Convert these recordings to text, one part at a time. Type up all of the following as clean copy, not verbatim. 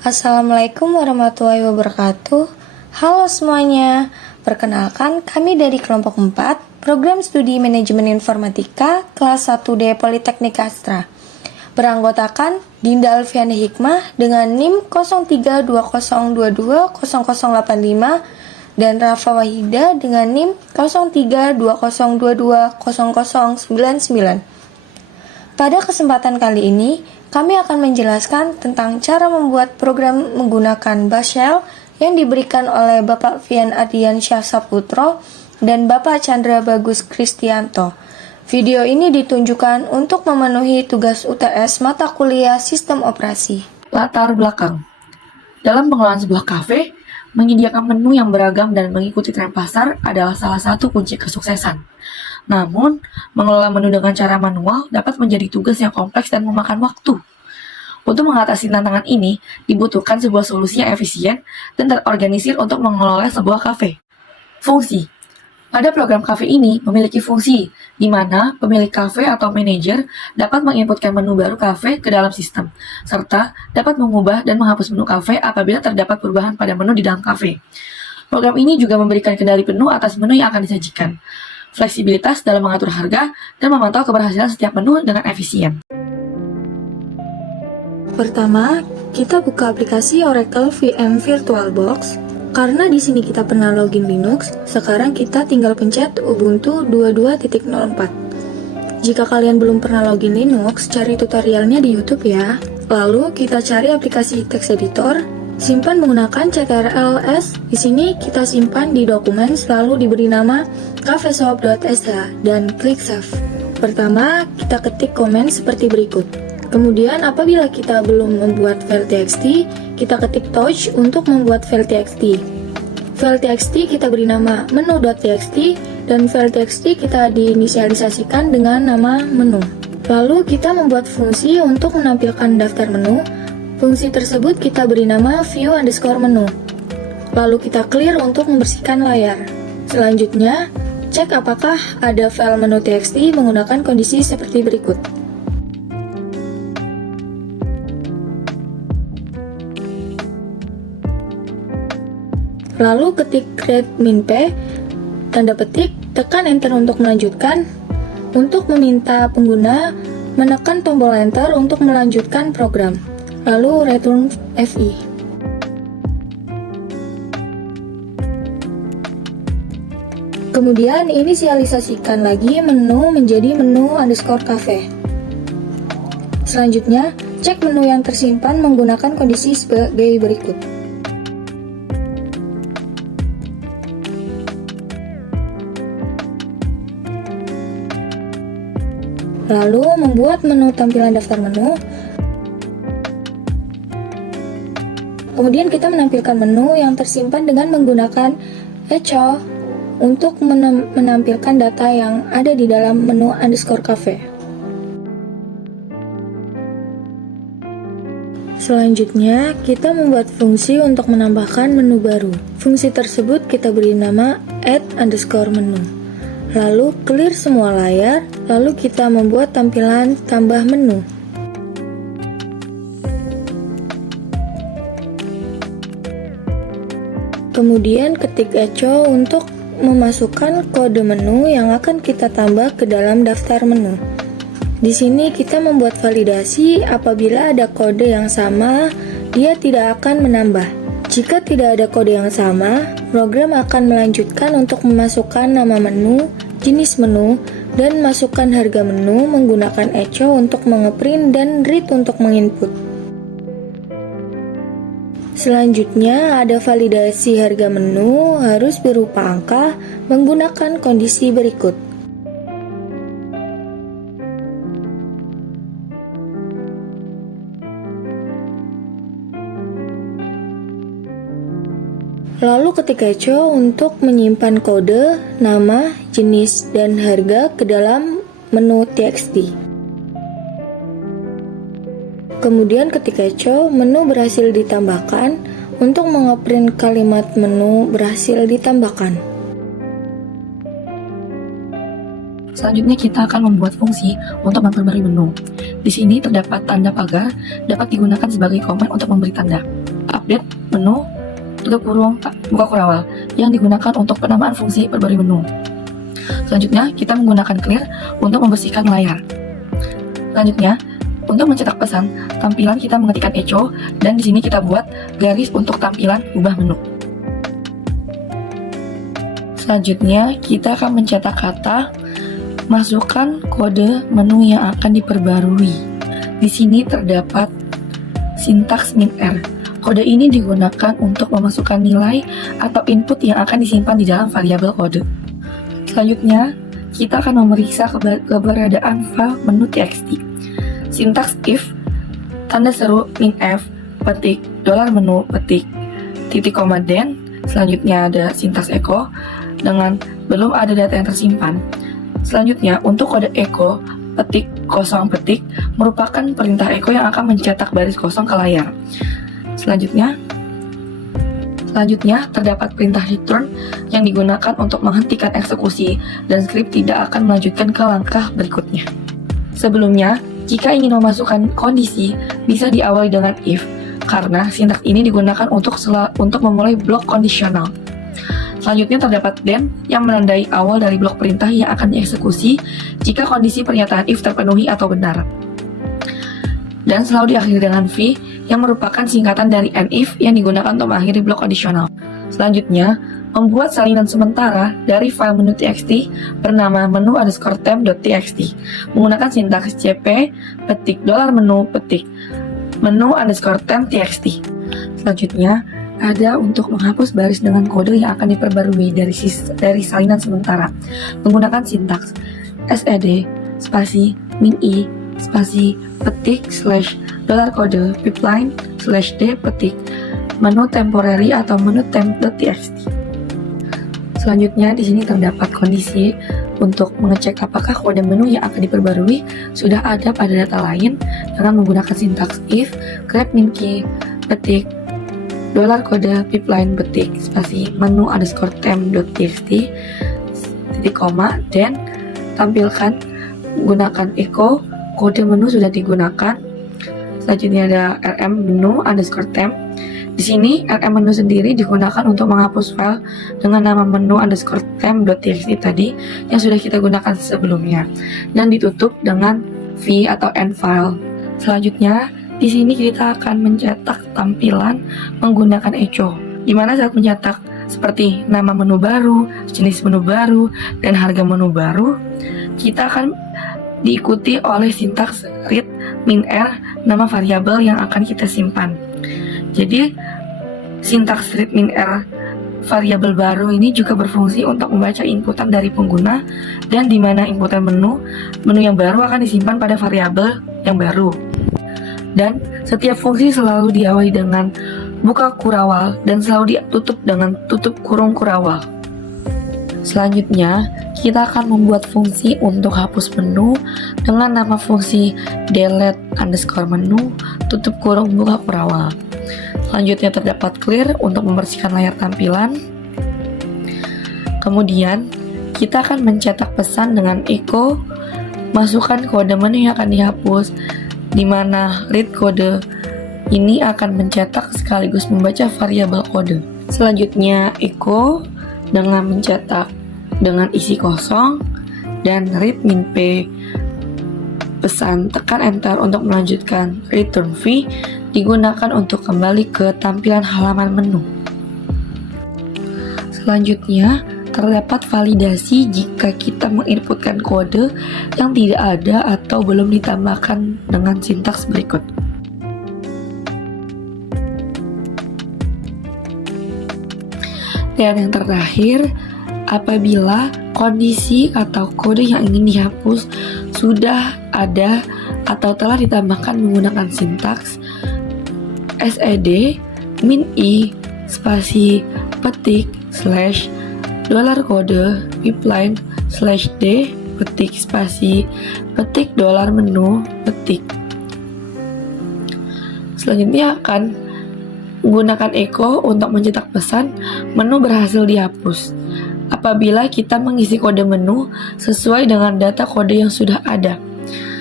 Assalamualaikum warahmatullahi wabarakatuh. Halo semuanya, perkenalkan kami dari kelompok 4, Program Studi Manajemen Informatika, kelas 1D Politeknik Astra. Beranggotakan Dinda Alfiani Hikmah dengan NIM 0320220085 dan Rafa Wahida dengan NIM 0320220099. Pada kesempatan kali ini, kami akan menjelaskan tentang cara membuat program menggunakan Bash Shell yang diberikan oleh Bapak Fian Ardian Syah Saputro dan Bapak Chandra Bagus Kristianto. Video ini ditunjukkan untuk memenuhi tugas UTS mata kuliah Sistem Operasi. Latar belakang. Dalam pengelolaan sebuah kafe, menyediakan menu yang beragam dan mengikuti tren pasar adalah salah satu kunci kesuksesan. Namun, mengelola menu dengan cara manual dapat menjadi tugas yang kompleks dan memakan waktu. Untuk mengatasi tantangan ini, dibutuhkan sebuah solusi yang efisien dan terorganisir untuk mengelola sebuah kafe. Fungsi. Pada program kafe ini memiliki fungsi, di mana pemilik kafe atau manajer dapat menginputkan menu baru kafe ke dalam sistem, serta dapat mengubah dan menghapus menu kafe apabila terdapat perubahan pada menu di dalam kafe. Program ini juga memberikan kendali penuh atas menu yang akan disajikan, fleksibilitas dalam mengatur harga, dan memantau keberhasilan setiap menu dengan efisien. Pertama, kita buka aplikasi Oracle VM VirtualBox. Karena di sini kita pernah login Linux, sekarang kita tinggal pencet Ubuntu 22.04. Jika kalian belum pernah login Linux, cari tutorialnya di YouTube ya. Lalu kita cari aplikasi text editor, simpan menggunakan ctrls. Di sini kita simpan di dokumen selalu diberi nama cafesoap.sh dan klik save. Pertama, kita ketik komen seperti berikut. Kemudian apabila kita belum membuat file txt, kita ketik touch untuk membuat file txt. File txt kita beri nama menu.txt dan file txt kita diinisialisasikan dengan nama menu. Lalu kita membuat fungsi untuk menampilkan daftar menu. Fungsi tersebut kita beri nama view_menu. Lalu kita clear untuk membersihkan layar. Selanjutnya, cek apakah ada file menu txt menggunakan kondisi seperti berikut. Lalu ketik create-min-p, tanda petik, tekan enter untuk melanjutkan. Untuk meminta pengguna menekan tombol enter untuk melanjutkan program. Lalu return FI. Kemudian inisialisasikan lagi menu menjadi menu_cafe. Selanjutnya, cek menu yang tersimpan menggunakan kondisi sebagai berikut. Lalu membuat menu tampilan daftar menu. Kemudian kita menampilkan menu yang tersimpan dengan menggunakan echo untuk menampilkan data yang ada di dalam menu _cafe. Selanjutnya, kita membuat fungsi untuk menambahkan menu baru. Fungsi tersebut kita beri nama add_menu. Lalu clear semua layar, lalu kita membuat tampilan tambah menu. Kemudian ketik echo untuk memasukkan kode menu yang akan kita tambah ke dalam daftar menu. Di sini kita membuat validasi apabila ada kode yang sama, dia tidak akan menambah. Jika tidak ada kode yang sama, program akan melanjutkan untuk memasukkan nama menu, jenis menu, dan masukkan harga menu menggunakan echo untuk mengeprint dan read untuk menginput. Selanjutnya ada validasi harga menu harus berupa angka menggunakan kondisi berikut. Lalu ketik echo untuk menyimpan kode, nama, jenis, dan harga ke dalam menu txt. Kemudian ketik echo, menu berhasil ditambahkan. Untuk mengeprint kalimat menu berhasil ditambahkan. Selanjutnya kita akan membuat fungsi untuk memperbarui menu. Di sini terdapat tanda pagar dapat digunakan sebagai komen untuk memberi tanda. update menu tutup kurung buka kurawal yang digunakan untuk penamaan fungsi perbarui menu. Selanjutnya, kita menggunakan clear untuk membersihkan layar. Selanjutnya, untuk mencetak pesan, tampilan kita mengetikkan echo dan di sini kita buat garis untuk tampilan ubah menu. Selanjutnya, kita akan mencetak kata masukkan kode menu yang akan diperbarui. Di sini terdapat sintaks -r. Kode ini digunakan untuk memasukkan nilai atau input yang akan disimpan di dalam variabel kode. Selanjutnya, kita akan memeriksa keberadaan file menu txt. Sintaks if, tanda seru -f, petik, $menu, petik, titik koma then. Selanjutnya ada sintaks echo dengan belum ada data yang tersimpan. Selanjutnya, untuk kode echo, petik, kosong, petik, merupakan perintah echo yang akan mencetak baris kosong ke layar. Selanjutnya, terdapat perintah return yang digunakan untuk menghentikan eksekusi dan skrip tidak akan melanjutkan ke langkah berikutnya. Sebelumnya, jika ingin memasukkan kondisi, bisa diawali dengan if, karena sintaks ini digunakan untuk memulai blok kondisional. Selanjutnya terdapat then yang menandai awal dari blok perintah yang akan dieksekusi jika kondisi pernyataan if terpenuhi atau benar. Dan selalu diakhiri dengan v yang merupakan singkatan dari if yang digunakan untuk mengakhiri blok kondisional. Selanjutnya, membuat salinan sementara dari file menu txt bernama menu_temp.txt menggunakan sintaks cp petik $menu petik menu_temp.txt. Selanjutnya, ada untuk menghapus baris dengan kode yang akan diperbarui dari salinan sementara menggunakan sintaks sed spasi -i spasi petik $kode pipeline /d petik menu temporary atau menu temp.txt. Selanjutnya di sini terdapat kondisi untuk mengecek apakah kode menu yang akan diperbarui sudah ada pada data lain dengan menggunakan sintaks if grep min-key petik $kode pipeline petik spasi menu_temp.txt titik koma dan tampilkan gunakan echo kode menu sudah digunakan. Selanjutnya ada rm menu_temp. Di sini rm menu sendiri digunakan untuk menghapus file dengan nama menu_temp.txt tadi yang sudah kita gunakan sebelumnya dan ditutup dengan v atau end file. Selanjutnya di sini kita akan mencetak tampilan menggunakan echo, di mana saat mencetak seperti nama menu baru, jenis menu baru, dan harga menu baru, kita akan diikuti oleh sintaks read -r nama variabel yang akan kita simpan. Jadi sintaks read -r variabel baru ini juga berfungsi untuk membaca inputan dari pengguna dan di mana inputan menu yang baru akan disimpan pada variabel yang baru. Dan setiap fungsi selalu diawali dengan buka kurawal dan selalu ditutup dengan tutup kurung kurawal. Selanjutnya, kita akan membuat fungsi untuk hapus menu dengan nama fungsi delete_menu tutup kurung buka kurawal. Selanjutnya terdapat clear untuk membersihkan layar tampilan. Kemudian, kita akan mencetak pesan dengan echo, masukkan kode menu yang akan dihapus, di mana read kode ini akan mencetak sekaligus membaca variabel kode. Selanjutnya echo dengan mencetak dengan isi kosong dan read -p pesan, tekan enter untuk melanjutkan. Return v digunakan untuk kembali ke tampilan halaman menu. Selanjutnya terdapat validasi jika kita menginputkan kode yang tidak ada atau belum ditambahkan dengan sintaks berikut. Dan yang terakhir, apabila kondisi atau kode yang ingin dihapus sudah ada atau telah ditambahkan menggunakan sintaks sed -i spasi petik $kode pipeline /d petik spasi petik $menu petik. Selanjutnya akan menggunakan echo untuk mencetak pesan menu berhasil dihapus apabila kita mengisi kode menu sesuai dengan data kode yang sudah ada.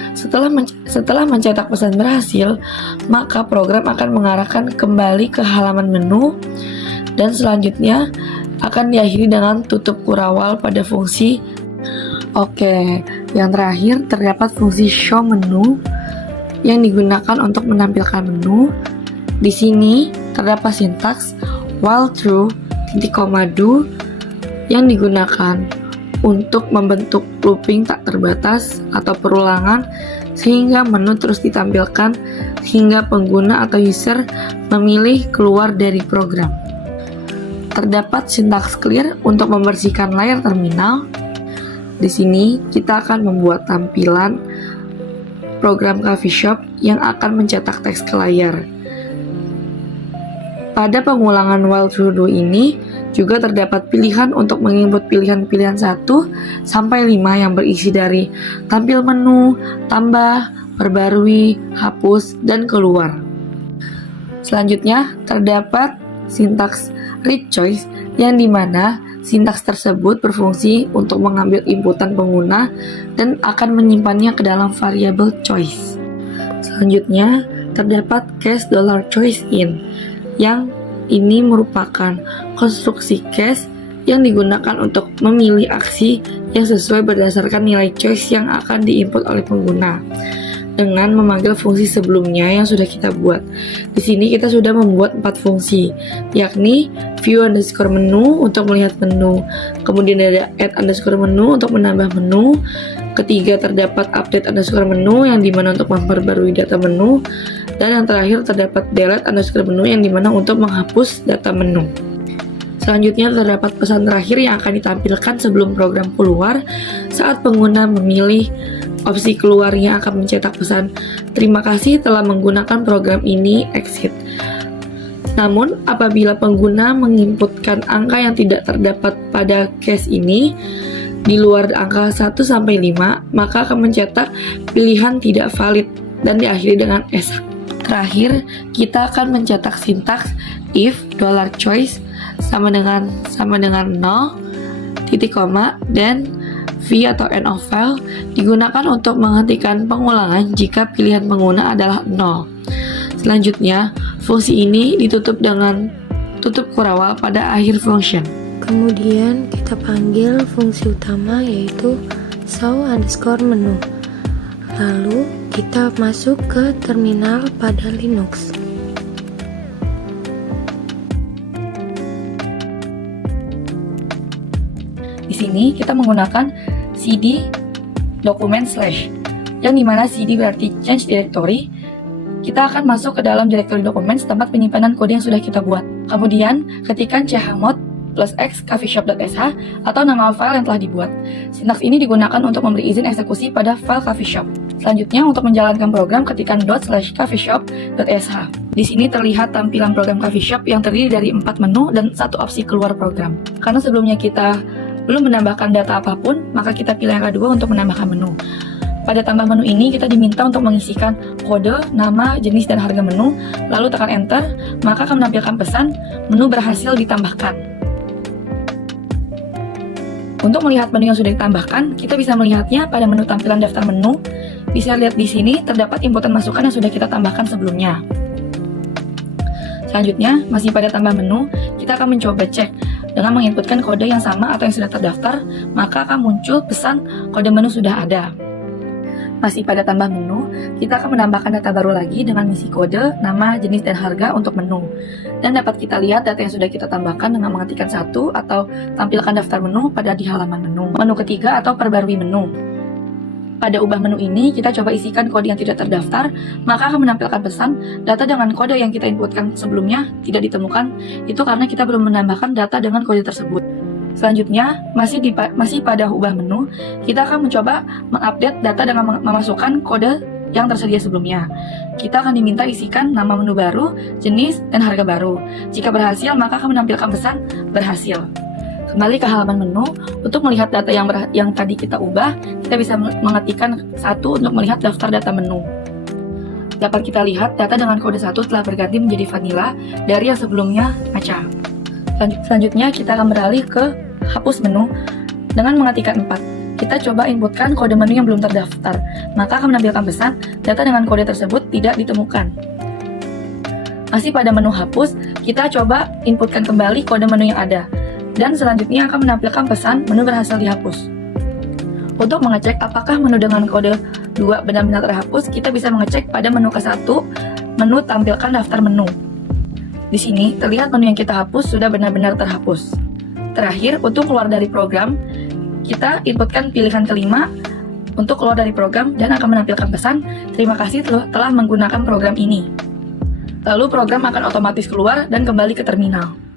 Setelah mencetak pesan berhasil, maka program akan mengarahkan kembali ke halaman menu dan selanjutnya akan diakhiri dengan tutup kurawal pada fungsi. Oke, yang terakhir terdapat fungsi show menu yang digunakan untuk menampilkan menu. Di sini terdapat sintaks while true, do yang digunakan untuk membentuk looping tak terbatas atau perulangan sehingga menu terus ditampilkan hingga pengguna atau user memilih keluar dari program. Terdapat sintaks clear untuk membersihkan layar terminal. Di sini kita akan membuat tampilan program coffee shop yang akan mencetak teks ke layar. Pada pengulangan while true do ini juga terdapat pilihan untuk menginput pilihan-pilihan 1 sampai 5 yang berisi dari tampil menu, tambah, perbarui, hapus, dan keluar. Selanjutnya terdapat sintaks read choice yang dimana sintaks tersebut berfungsi untuk mengambil inputan pengguna dan akan menyimpannya ke dalam variabel choice. Selanjutnya terdapat case $choice in yang ini merupakan konstruksi case yang digunakan untuk memilih aksi yang sesuai berdasarkan nilai choice yang akan diinput oleh pengguna dengan memanggil fungsi sebelumnya yang sudah kita buat. Di sini kita sudah membuat 4 fungsi, yakni view underscore menu untuk melihat menu, kemudian ada add underscore menu untuk menambah menu, ketiga terdapat update underscore menu yang dimana untuk memperbarui data menu, dan yang terakhir terdapat delete underscore menu yang dimana untuk menghapus data menu. Selanjutnya terdapat pesan terakhir yang akan ditampilkan sebelum program keluar saat pengguna memilih opsi keluar yang akan mencetak pesan terima kasih telah menggunakan program ini exit. Namun apabila pengguna menginputkan angka yang tidak terdapat pada case ini di luar angka 1 sampai 5, maka akan mencetak pilihan tidak valid dan diakhiri dengan esak. Terakhir, kita akan mencetak sintaks if $choice sama dengan 0, titik koma, dan v atau end of file digunakan untuk menghentikan pengulangan jika pilihan pengguna adalah 0. Selanjutnya, fungsi ini ditutup dengan tutup kurawal pada akhir function. Kemudian kita panggil fungsi utama yaitu show underscore menu. Lalu kita masuk ke terminal pada Linux. Di sini kita menggunakan cd document slash, yang dimana cd berarti change directory. Kita akan masuk ke dalam directory documents tempat penyimpanan kode yang sudah kita buat. Kemudian ketikkan chmod +x coffeeshop.sh atau nama file yang telah dibuat. Sintaks ini digunakan untuk memberi izin eksekusi pada file coffeeshop. Selanjutnya untuk menjalankan program ketikkan ./coffeeshop.sh. Di sini terlihat tampilan program coffeeshop yang terdiri dari 4 menu dan 1 opsi keluar program. Karena sebelumnya kita belum menambahkan data apapun, maka kita pilih yang kedua untuk menambahkan menu. Pada tambah menu ini kita diminta untuk mengisikan kode, nama, jenis, dan harga menu, lalu tekan enter, maka akan menampilkan pesan menu berhasil ditambahkan. Untuk melihat menu yang sudah ditambahkan, kita bisa melihatnya pada menu tampilan daftar menu. Bisa lihat di sini terdapat inputan masukan yang sudah kita tambahkan sebelumnya. Selanjutnya, masih pada tambah menu, kita akan mencoba cek dengan menginputkan kode yang sama atau yang sudah terdaftar, maka akan muncul pesan kode menu sudah ada. Masih pada tambah menu, kita akan menambahkan data baru lagi dengan mengisi kode, nama, jenis, dan harga untuk menu. Dan dapat kita lihat data yang sudah kita tambahkan dengan mengetikkan 1 atau tampilkan daftar menu pada di halaman menu. Menu ketiga atau perbarui menu. Pada ubah menu ini, kita coba isikan kode yang tidak terdaftar, maka akan menampilkan pesan data dengan kode yang kita inputkan sebelumnya tidak ditemukan, itu karena kita belum menambahkan data dengan kode tersebut. Selanjutnya, masih pada ubah menu, kita akan mencoba mengupdate data dengan memasukkan kode yang tersedia sebelumnya. Kita akan diminta isikan nama menu baru, jenis, dan harga baru. Jika berhasil, maka akan menampilkan pesan berhasil. Kembali ke halaman menu, untuk melihat data yang tadi kita ubah, kita bisa mengetikkan 1 untuk melihat daftar data menu. Dapat kita lihat data dengan kode 1 telah berganti menjadi vanilla dari yang sebelumnya matcha. Selanjutnya kita akan beralih ke hapus menu dengan mengetikkan 4. kita coba inputkan kode menu yang belum terdaftar, maka akan menampilkan pesan data dengan kode tersebut tidak ditemukan. Masih pada menu hapus, kita coba inputkan kembali kode menu yang ada, dan selanjutnya akan menampilkan pesan menu berhasil dihapus. Untuk mengecek apakah menu dengan kode 2 benar-benar terhapus, kita bisa mengecek pada menu ke-1, menu tampilkan daftar menu. Di sini, terlihat menu yang kita hapus sudah benar-benar terhapus. Terakhir, untuk keluar dari program, kita inputkan pilihan kelima untuk keluar dari program dan akan menampilkan pesan, terima kasih telah menggunakan program ini. Lalu program akan otomatis keluar dan kembali ke terminal.